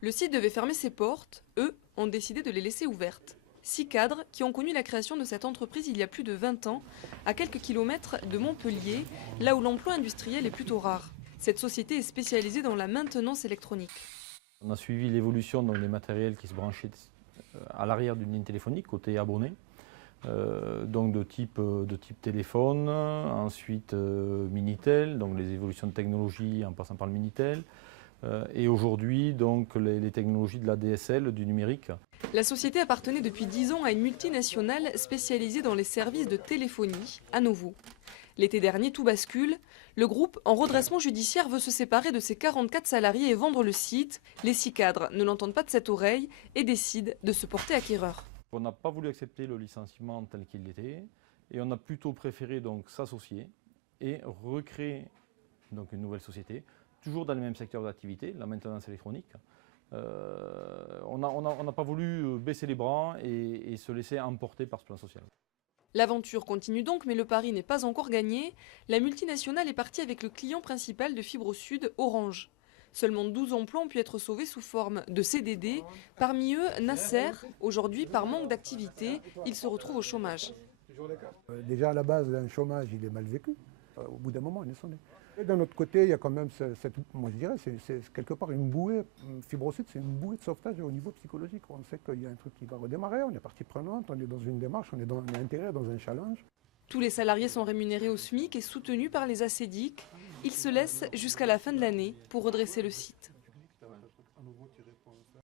Le site devait fermer ses portes, eux ont décidé de les laisser ouvertes. 6 cadres qui ont connu la création de cette entreprise il y a plus de 20 ans, à quelques kilomètres de Montpellier, là où l'emploi industriel est plutôt rare. Cette société est spécialisée dans la maintenance électronique. On a suivi l'évolution des matériels qui se branchaient à l'arrière d'une ligne téléphonique, côté abonné, donc de type téléphone, ensuite Minitel, donc les évolutions de technologie en passant par le Minitel, et aujourd'hui donc les technologies de la DSL, du numérique. La société appartenait depuis 10 ans à une multinationale spécialisée dans les services de téléphonie, à Novo. L'été dernier, tout bascule. Le groupe, en redressement judiciaire, veut se séparer de ses 44 salariés et vendre le site. Les 6 cadres ne l'entendent pas de cette oreille et décident de se porter acquéreur. On n'a pas voulu accepter le licenciement tel qu'il était et on a plutôt préféré donc s'associer et recréer donc une nouvelle société, toujours dans le même secteur d'activité, la maintenance électronique. On n'a pas voulu baisser les bras et se laisser emporter par ce plan social. L'aventure continue donc, mais le pari n'est pas encore gagné. La multinationale est partie avec le client principal de Fibre Sud, Orange. Seulement 12 emplois ont pu être sauvés sous forme de CDD. Parmi eux, Nasser. Aujourd'hui, par manque d'activité, il se retrouve au chômage. Déjà à la base, un chômage, il est mal vécu. Au bout d'un moment, on est sonné. Et d'un autre côté, il y a quand même moi je dirais, c'est quelque part une bouée. Fibre Sud, c'est une bouée de sauvetage au niveau psychologique. On sait qu'il y a un truc qui va redémarrer, on est partie prenante, on est dans une démarche, on est intégré dans un challenge. Tous les salariés sont rémunérés au SMIC et soutenus par les ACDIC. Ils se laissent jusqu'à la fin de l'année pour redresser le site.